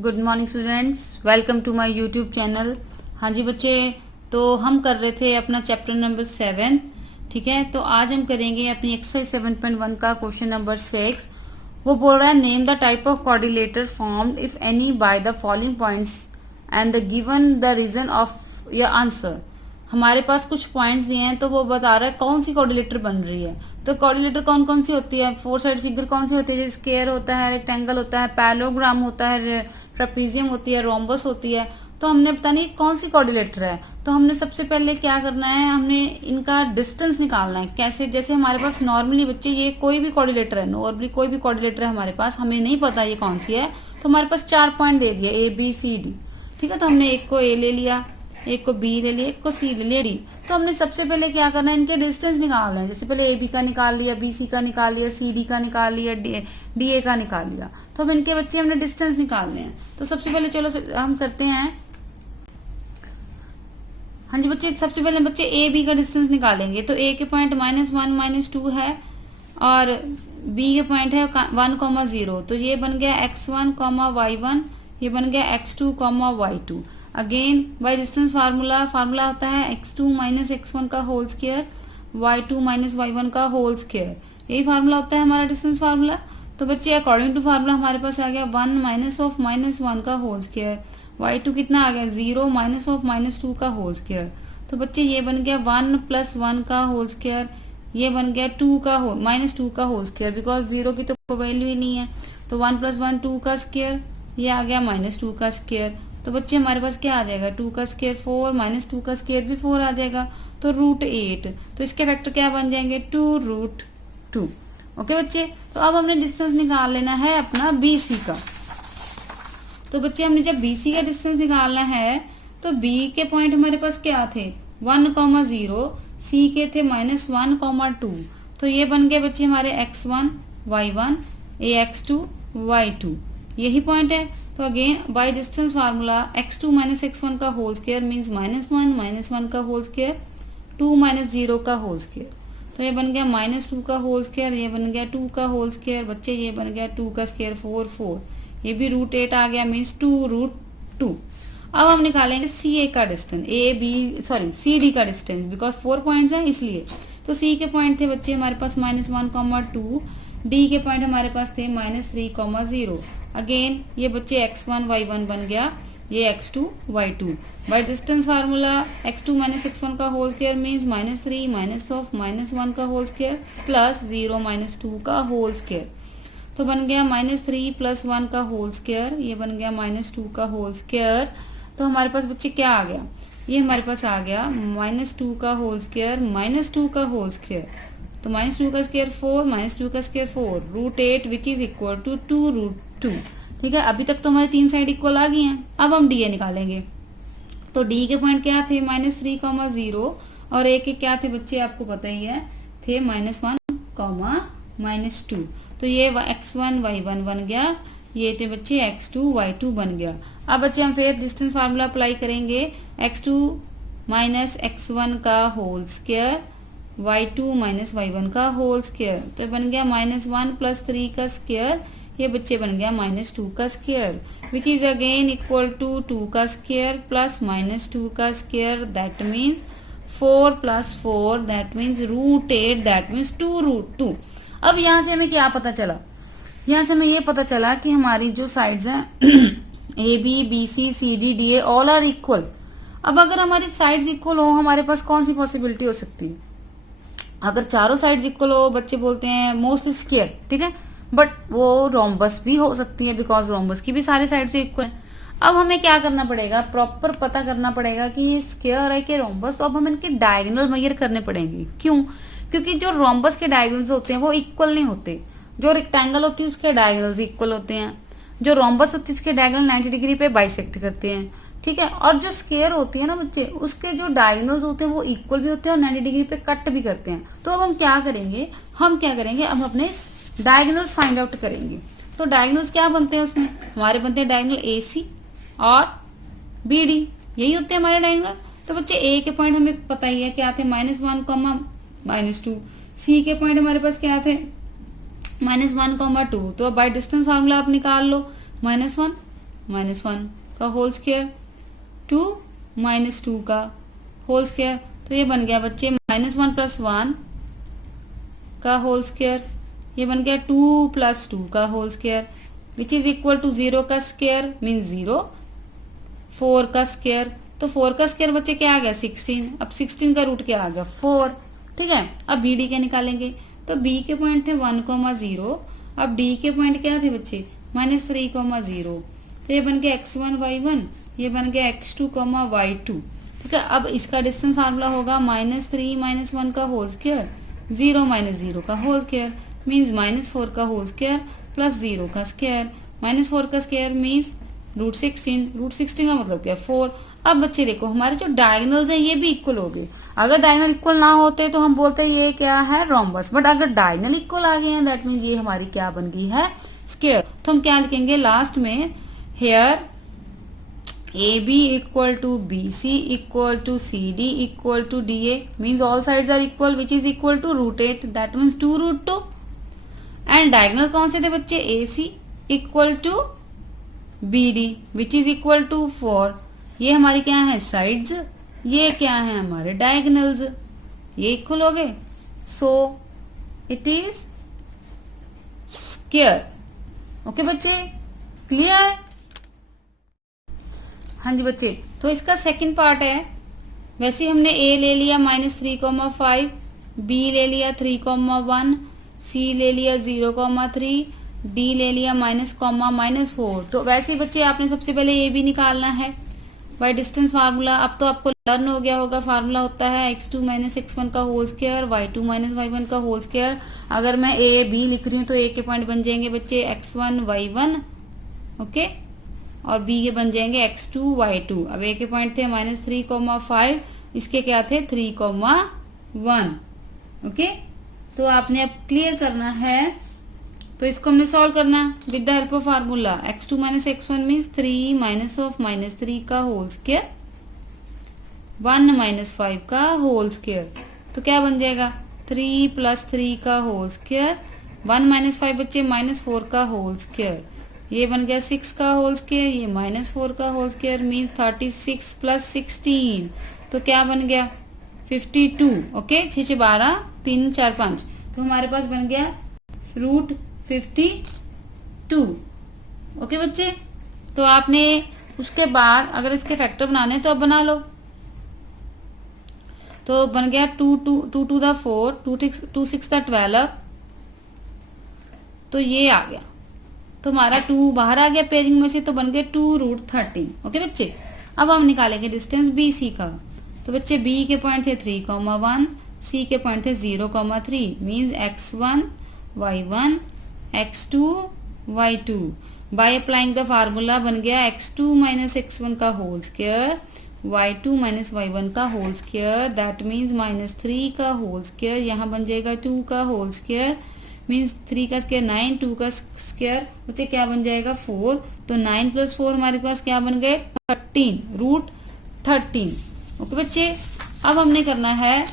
Good morning students, welcome to my YouTube channel. हाँ जी बच्चे, तो हम कर रहे थे अपना चैप्टर नंबर 7। ठीक है, तो आज हम करेंगे अपनी एक्सरसाइज 7.1 का क्वेश्चन नंबर 6। वो बोल रहा है name the type of coordinator formed if any by the following points and the given the reason of your answer. हमारे पास कुछ पॉइंट्स दिए हैं, तो वो बता रहा है कौन सी कोऑर्डिनेटर बन रही है। तो कोऑर्डिनेटर कौन कौन सी होती है, फोर साइड फिगर कौन सी होती है, जैसे स्क्वायर होता है, रेक्टेंगल होता है, पैरेललोग्राम होता है, ट्रेपेजियम होती है, रोम्बस होती है। तो हमने पता नहीं कौन सी कोऑर्डिनेटर है, तो हमने सबसे पहले क्या करना है, हमने इनका डिस्टेंस निकालना है। कैसे? जैसे हमारे पास नॉर्मली बच्चे ये कोई भी कोऑर्डिनेटर है, नॉर्मली कोई भी कोऑर्डिनेटर है हमारे पास, हमें नहीं पता ये कौन सी है, तो हमारे पास 4 पॉइंट दे दिए ABCD। ठीक है, तो हमने एक को A ले लिया, एक को B ले लिया, एक को C ले लिया, D। तो हमने सबसे पहले क्या करना है, इनके डिस्टेंस निकालना है। जैसे पहले AB का निकाल लिया, BC का निकाल लिया, CD का निकाल लिया, DA का निकाल लिया। तो अब इनके बच्चे हमने डिस्टेंस निकालने हैं। तो सबसे पहले चलो हम करते हैं। हाँ जी बच्चे, सबसे पहले बच्चे AB का डिस्टेंस निकालेंगे। तो A के पॉइंट -1 -2 है और B के पॉइंट है 1, 0। तो ये बन गया x1, y1, ये बन गया x2, y2। Again by distance formula होता है x2 - x1 का होल स्क्वायर, y2 - y1 का होल स्क्वायर। यही फार्मूला होता है हमारा डिस्टेंस फार्मूला। तो बच्चे अकॉर्डिंग टू फार्मूला हमारे पास आ गया 1 - -1 का होल स्क्वायर। y2 कितना आ गया 0 - -2 का होल स्क्वायर। तो बच्चे ये बन गया 1 + 1 का होल स्क्वायर, ये बन गया -2 का होल स्क्वायर, बिकॉज 0 की तो कोई वैल्यू ही नहीं है। तो 1 + 1 2 का स्क्वायर, ये आ गया -2 का स्क्वायर। तो बच्चे हमारे पास क्या आ जाएगा, 2 का स्क्वायर 4, -2 का स्क्वायर भी 4 आ जाएगा, तो √8। तो इसके फैक्टर क्या बन जाएंगे, 2√2। ओके बच्चे, तो अब हमने डिस्टेंस निकाल लेना है अपना BC का। तो बच्चे हमने जब BC का डिस्टेंस निकालना है, तो B के पॉइंट हमारे पास क्या थे 1, 0, C के थे -1, 2। तो ये बन गए बच्चे हमारे x1, y1, x2, y2, यही पॉइंट है। तो again by distance formula x2 - x1 का होल स्क्वायर मीन्स -1 - 1 का होल स्क्वायर, 2 - 0 का होल स्क्वायर। तो ये बन गया -2 का होल स्क्वायर, ये बन गया 2 का होल स्क्वायर। बच्चे ये बन गया 2 का स्क्वायर 4, ये भी √8 आ गया, मीन्स 2√2। अब हम निकालेंगे CA का डिस्टेंस, CD का डिस्टेंस, बिकॉज 4 पॉइंट्स हैं इसलिए। तो C के पॉइंट थे बच्चे हमारे पास -1, 2, D के पॉइंट हमारे पास थे -3, 0। अगेन ये बच्चे x1, y1 बन गया, ये x2, y2। By distance formula x2 - x1 का होल स्क्वायर मीन्स -3 - -1 का होल स्क्वायर प्लस 0 - 2 का होल स्क्वायर। तो बन गया -3 + 1 का होल स्क्वायर, ये बन गया -2 का होल स्क्वायर। तो हमारे पास बच्चे क्या आ गया, ये हमारे पास आ गया -2 का होल स्क्वायर -2 का होल स्क्वायर। तो -2 का स्क्वायर 4, -2 का square 4, √8 which is equal to 2√2। ठीक है, अभी तक तो हमारी 3 साइड इक्वल आ गई हैं। अब हम DA निकालेंगे। तो D के पॉइंट क्या थे -3, 0 और A के क्या थे बच्चे, आपको पता ही है, थे -1, -2। तो ये x1, y1 बन गया, ये थे बच्चे x2, y2 बन गया। अब बच्चे हम फिर डिस्टेंस फार्मूला अप्लाई करेंगे, x2 - x1 का होल स्क्वायर, y2 - y1 का होल स्क्वायर। तो बन गया -1 + 3 का स्क्वायर, ये बच्चे बन गया -2 का square, which is again equal to 2 का स्क्वायर प्लस -2 का square, that means 4 + 4, that means √8, that means 2√2। अब यहाँ से हमें क्या पता चला, यहाँ से हमें ये पता चला कि हमारी जो साइड्स हैं AB, BC, CD, DA all are equal. अब अगर हमारी साइड्स इक्वल हो, हमारे पास कौन सी पॉसिबिलिटी हो सकती है, अगर चारों साइड्स इक्वल हो, बच्चे बोलते हैं मोस्टली स्क्वायर, ठीक है, बट वो रोम्बस भी हो सकती है, बिकॉज रोम्बस की भी सारे साइड से इक्वल है। अब हमें क्या करना पड़ेगा, प्रॉपर पता करना पड़ेगा कि ये स्क्वायर है कि रोम्बस। तो अब हम इनके डायगोनल मेजर करने पड़ेंगे। क्यों? क्योंकि जो रोम्बस के डायगोनल्स होते हैं वो इक्वल नहीं होते, जो रेक्टेंगल होती है उसके डायगोनल्स इक्वल होते हैं, जो रोम्बस होती है उसके डायगोनल 90 डिग्री पे बाइसेक्ट करते हैं। ठीक है, और जो स्क्वायर होती है ना बच्चे, उसके जो डायगोनल्स होते हैं वो इक्वल भी होते हैं और 90 डिग्री पे कट भी करते हैं। तो अब हम क्या करेंगे, अब अपने डायगोनल्स फाइंड आउट करेंगे। तो डायगोनल्स क्या बनते हैं, उसमें हमारे बनते हैं डायगोनल AC और BD, यही होते हैं हमारे डायगोनल। तो बच्चे A के पॉइंट हमें पता ही है क्या थे -1, -2। C के पॉइंट हमारे पास क्या थे -1, 2। तो अब बाय डिस्टेंस फार्मूला आप निकाल लो, -1, -1 का होल स्क्वायर 2 -2 का होल स्क्वायर। तो ये बन गया बच्चे -1 + 1 का होल स्क्वायर, ये बन गया 2 + 2 का whole square which is equal to 0 का स्क्वायर मीन्स 0, 4 का स्क्वायर। तो 4 का स्क्वायर बच्चे क्या आ गया 16। अब 16 का रूट क्या आ गया 4। ठीक है, अब बी डी क्या निकालेंगे। तो बी के पॉइंट थे 1,0। अब डी के पॉइंट क्या थे बच्चे -3,0। तो ये बन गया x1 y1, ये बन गया x2 y2। ठीक है, अब इसका डिस्टेंस फार्मूला होगा -3 - 1 का होल स्क्वायर 0 - 0 का होल स्क्वायर मीन्स -4 का होल स्क्वायर प्लस 0 का स्क्वायर। -4 का स्क्वायर मीन्स √16, √16 का मतलब क्या 4। अब बच्चे देखो हमारे जो डायगोनल्स हैं ये भी इक्वल हो गए। अगर डायगोनल इक्वल ना होते तो हम बोलते ये क्या है रोम्बस, बट अगर डायगोनल इक्वल आ गए हैं दैट मीन्स ये हमारी क्या बन गई है स्क्वायर। तो हम क्या लिखेंगे लास्ट में, hair AB equal to BC equal to CD equal to DA means all sides are equal which is equal to √8 that means 2√2 and diagonal कौन से थे बच्चे AC equal to BD which is equal to 4। ये हमारी क्या है sides, ये क्या है हमारे डायगोनल्स, ये इक्वल हो गए so it is square. Okay बच्चे क्लियर। हाँ जी बच्चे, तो इसका सेकंड पार्ट है। वैसे हमने A ले लिया -3,5, B ले लिया 3,1, C ले लिया 0,3, D ले लिया -4। तो वैसे बच्चे आपने सबसे पहले A भी निकालना है बाय डिस्टेंस फार्मूला। अब तो आपको लर्न हो गया होगा, फार्मूला होता है x2 - x1 का होल स्क्वायर y2 - y1 का होल स्क्वायर। अगर मैं A B लिख रही हूँ तो A के पॉइंट बन जाएंगे बच्चे x1 y1 ओके, और B के बन जाएंगे x2 y2। अब A के पॉइंट थे -3,5, इसके क्या थे 3,1 ओके। तो आपने अब क्लियर करना है, तो इसको हमने सॉल्व करना with the help of formula. x2 - x1 means 3 -3 का होल स्क्वायर 1 - 5 का होल स्क्वायर। तो क्या बन जाएगा 3 + 3 का होल स्क्वायर 1 - 5 बच्चे -4 का होल स्क्वायर, ये बन गया 6 का होल स्क्वायर, ये -4 का होल स्क्वायर मीन्स 36 + 16। तो क्या बन गया 52 ओके। 6 6 12 3 4 5, तो हमारे पास बन गया √52 ओके बच्चे। तो आपने उसके बाद अगर इसके फैक्टर बनाने तो अब बना लो। तो बन गया 2 2 टू द 4 2 6 द 12, तो ये आ गया। तो हमारा 2 बाहर आ गया पेयरिंग में से, तो बन गया 2√13 ओके बच्चे। अब हम निकालेंगे डिस्टेंस BC का। तो बच्चे B के पॉइंट थे 3,1, C के पॉइंट थे 0,3 means x1 y1 x2 y2 by applying the formula बन गया x2 - x1 का होल स्क्वायर y2 - y1 का होल स्क्वायर दैट मीन्स -3 का होल स्क्वायर, यहाँ बन जाएगा 2 का होल स्क्वायर मीन्स 3 का स्क्वायर 9, 2 का स्क्वायर बच्चे क्या बन जाएगा 4। तो 9 + 4 हमारे पास क्या बन गए 13 √13 ओके बच्चे। अब हमने करना है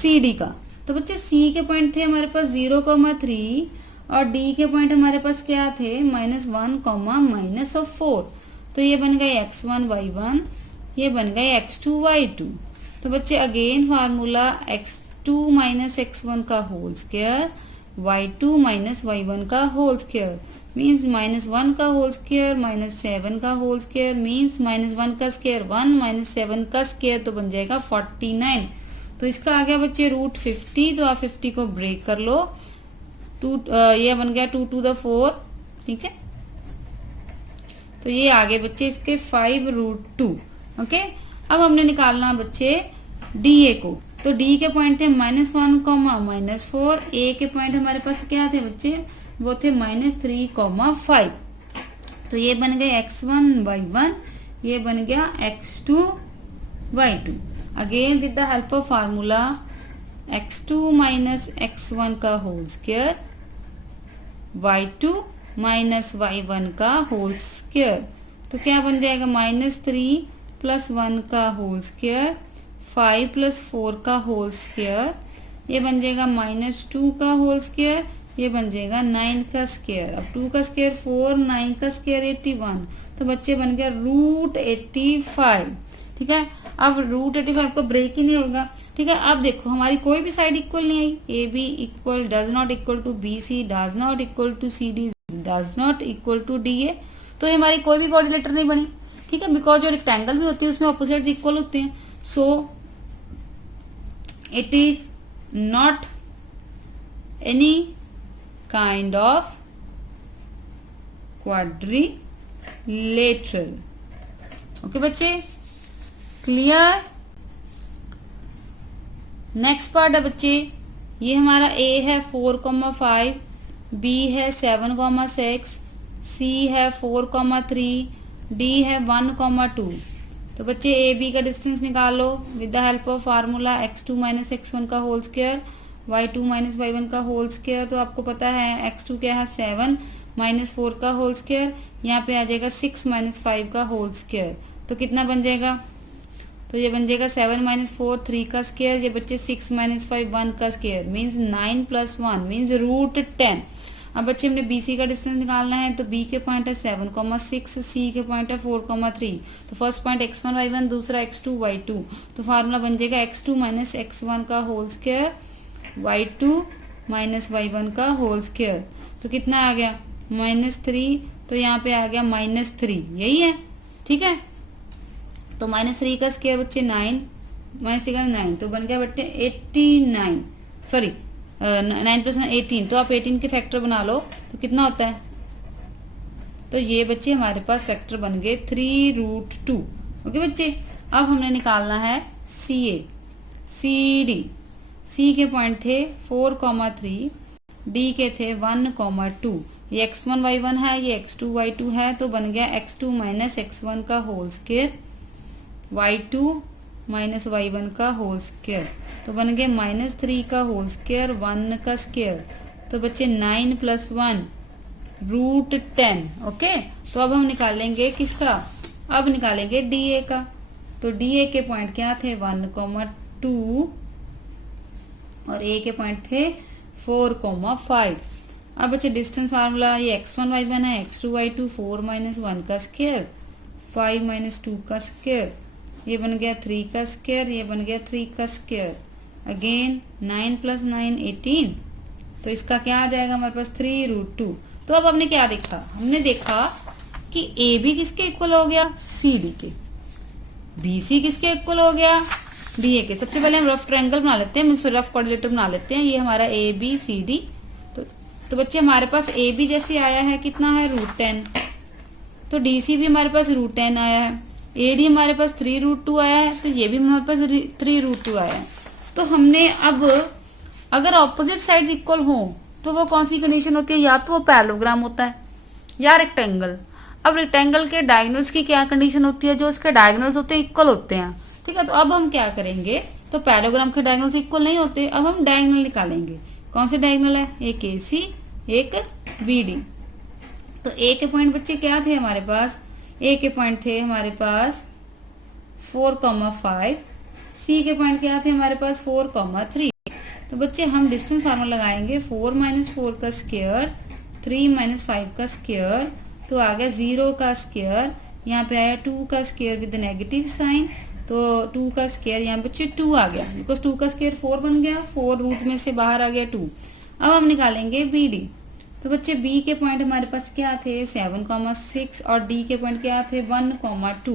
CD का। तो बच्चे C के पॉइंट थे हमारे पास 0,3 और D के पॉइंट हमारे पास क्या थे -1, -4। तो ये बन गए x1 y1, ये बन गए x2 y2। तो बच्चे अगेन फार्मूला x2 - x1 का होल स्क्वायर y2 - y1 का होल स्क्वायर मीन्स -1 का होल स्क्वायर -7 का होल स्क्वायर मीन्स -1 का स्क्वायर 1 -7 का स्क्वायर, तो बन जाएगा 49। तो इसका आ गया बच्चे √50। तो आप 50 को ब्रेक कर लो, ये बन गया 2 टू द 4 ठीक है। तो ये आ गए बच्चे इसके 5√2 ओके। अब हमने निकालना बच्चे DA को। तो D के पॉइंट थे -1, -4, A के पॉइंट हमारे पास क्या थे बच्चे वो थे -3,5। तो ये बन गए x1 y1, ये बन गया x2 y2। Again with the help of formula x2 - x1 का होल स्क्वायर y2 - y1 का होल स्क्वायर, तो क्या बन जाएगा -3 + 1 का होल स्क्वायर 5 + 4 का होल स्क्वायर, ये बन जाएगा -2 का होल स्क्वायर ये बन जाएगा 9 का स्क्वायर। अब 2 का स्क्वायर 4, 9 का स्क्वायर 81, तो बच्चे बन गया √85। ठीक है, अब √85 को ब्रेक ही नहीं होगा। ठीक है, अब देखो हमारी कोई भी साइड इक्वल नहीं आई। A B equal does not equal to B C, does not equal to C D, does not equal to D A, तो ये हमारी कोई भी कोऑर्डिनेटर नहीं बनी। ठीक है, बिकॉज जो रेक्टेंगल भी होती है उसमें ऑपोजिट्स इक्वल होते हैं, so it is not any kind of quadrilateral. Okay बच्चे, क्लियर। नेक्स्ट पार्ट है बच्चे, ये हमारा ए है 4,5, बी है 7,6, सी है 4,3, डी है 1,2। तो बच्चे ए बी का डिस्टेंस निकालो with the help of formula x2 minus x1 का whole square, y2 minus y1 का होल स्क्वायर। तो आपको पता है x2 क्या है 7 माइनस 4 का होल स्क्वायर, यहाँ पे आ जाएगा 6 माइनस 5 का होल स्क्वायर। तो कितना बन जाएगा, तो ये बन जाएगा 7 माइनस 4 3 का स्क्वायर, ये बच्चे 6 माइनस 5 1 का स्क्वायर, मीन्स 9 प्लस 1 मीन्स √10। अब बच्चे हमने बी सी का डिस्टेंस निकालना है, तो बी के पॉइंट है 7,6, सी के पॉइंट है 4,3। तो फर्स्ट पॉइंट x1 y1, दूसरा x2 y2। तो फार्मूला बन जाएगा x2 माइनस x1 का whole square, y2 minus y1 का होल स्क्वायर। तो कितना आ गया -3, तो यहाँ पे आ गया -3, यही है। ठीक है, तो -3 का स्क्वायर बच्चे 9, -3 का 9, तो बन गया बच्चे 89, सॉरी 9 प्लस 9 18। तो आप 18 के फैक्टर बना लो तो कितना होता है, तो ये बच्चे हमारे पास फैक्टर बन गए 3√2। ओके बच्चे, अब हमने निकालना है सी ए सी डी। सी के पॉइंट थे 4,3, डी के थे 1,2। ये x1 y1 है, ये x2 y2 है, तो बन गया x2 माइनस x1 का whole square, y2 minus y1 का होल स्क्वायर। तो बन गया -3 का होल स्क्वायर 1 का स्क्वायर। तो बच्चे 9 प्लस 1 √10। ओके, तो अब हम निकालेंगे किसका, अब निकालेंगे डी ए का। तो डी ए के पॉइंट क्या थे 1,2 और ए के पॉइंट थे 4,5। अब बच्चे डिस्टेंस फार्मूला, ये x1 y1 है, x2 y2, 4 माइनस 1 का स्क्वायर, 5 माइनस 2 का स्क्वायर, ये बन गया 3 का स्क्वायर, ये बन गया 3 का स्क्वायर। अगेन 9 प्लस 9 18, तो इसका क्या आ जाएगा हमारे पास 3√2। तो अब हमने क्या देखा, हमने देखा कि ए बी किसके इक्वल हो गया, सी डी के, बी सी किसके इक्वल हो गया, डी ए के। सबसे पहले हम रफ ट्रायंगल बना लेते हैं, मीन्स रफ कोऑर्डिनेटर बना लेते हैं। ये हमारा ए बी सी डी। तो बच्चे हमारे पास ए बी जैसे आया है कितना है √10, तो डी सी भी हमारे पास √10 आया है, ए डी हमारे पास 3√2 आया है, तो ये भी हमारे पास 3√2 आया है। तो हमने अब अगर ऑपोजिट साइड्स इक्वल हो तो वो कौन सी कंडीशन होती है, या तो वो पैरेललोग्राम होता है या रेक्टेंगल। अब रेक्टेंगल के डायगोनल्स की क्या कंडीशन होती है, जो इसके डायगोनल्स होते हैं इक्वल होते हैं। ठीक है, तो अब हम क्या करेंगे, तो पैरेललोग्राम के डायगोनल्स इक्वल नहीं होते, अब हम डायगोनल निकालेंगे। कौन से डायगोनल है, एक ए सी एक बी डी। तो ए के पॉइंट बच्चे क्या थे हमारे पास, ए के पॉइंट थे हमारे पास 4,5, सी के पॉइंट क्या थे हमारे पास 4,3। तो बच्चे हम डिस्टेंस फार्मूला लगाएंगे 4 माइनस 4 का स्क्वायर, 3 माइनस 5 का स्क्वायर, तो आ गया 0 का स्क्वायर, यहाँ पे आया 2 का स्क्वायर विद नेगेटिव साइन, तो 2 का स्क्वायर यहाँ बच्चे 2 आ गया, बिकॉज 2 का स्क्वायर 4 बन गया, 4 रूट में से बाहर आ गया 2। अब हम निकालेंगे बी डी। तो बच्चे बी के पॉइंट हमारे पास क्या थे 7,6 और डी के पॉइंट क्या थे 1,2।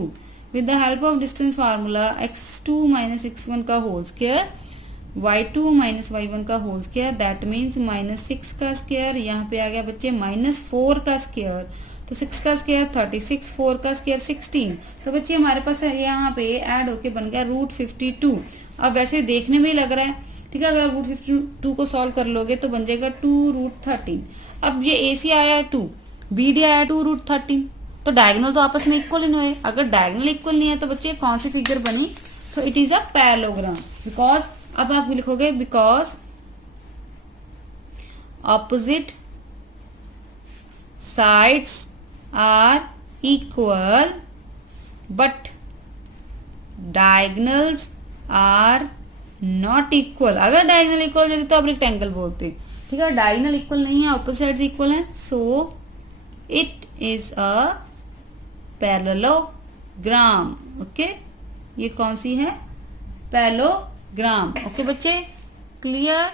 With the help of distance formula x2 minus x1 का whole square, y2 minus y1 का होल स्क्वायर, दैट मीन्स -6 का स्क्वायर, यहाँ पे आ गया बच्चे -4 का स्क्वायर, तो 6 का स्क्वायर 36, 4 का स्क्वायर 16। तो बच्चे हमारे पास यहाँ पे ऐड होके बन गया √52। अब वैसे देखने में ही लग रहा है, ठीक है, अगर √52 को सॉल्व कर लोगे तो बन जाएगा 2√13। अब ये ए सी आया 2, बी डी आया 2√13, तो डायगोनल तो आपस में इक्वल ही नहीं है। अगर डायगोनल इक्वल नहीं है तो बच्चे कौन सी फिगर बनी, तो it is a parallelogram, because अब आप लिखोगे because opposite sides are equal but diagonals are not equal. अगर डायगोनल इक्वल होती तो आप रेक्टेंगल बोलते, ठीक ठीक है, डायगोनल इक्वल नहीं है, ऑपोजिट साइड्स इक्वल है, so it is a parallelogram. Okay, ये कौन सी है? पैरेललोग्राम। ओके बच्चे, क्लियर?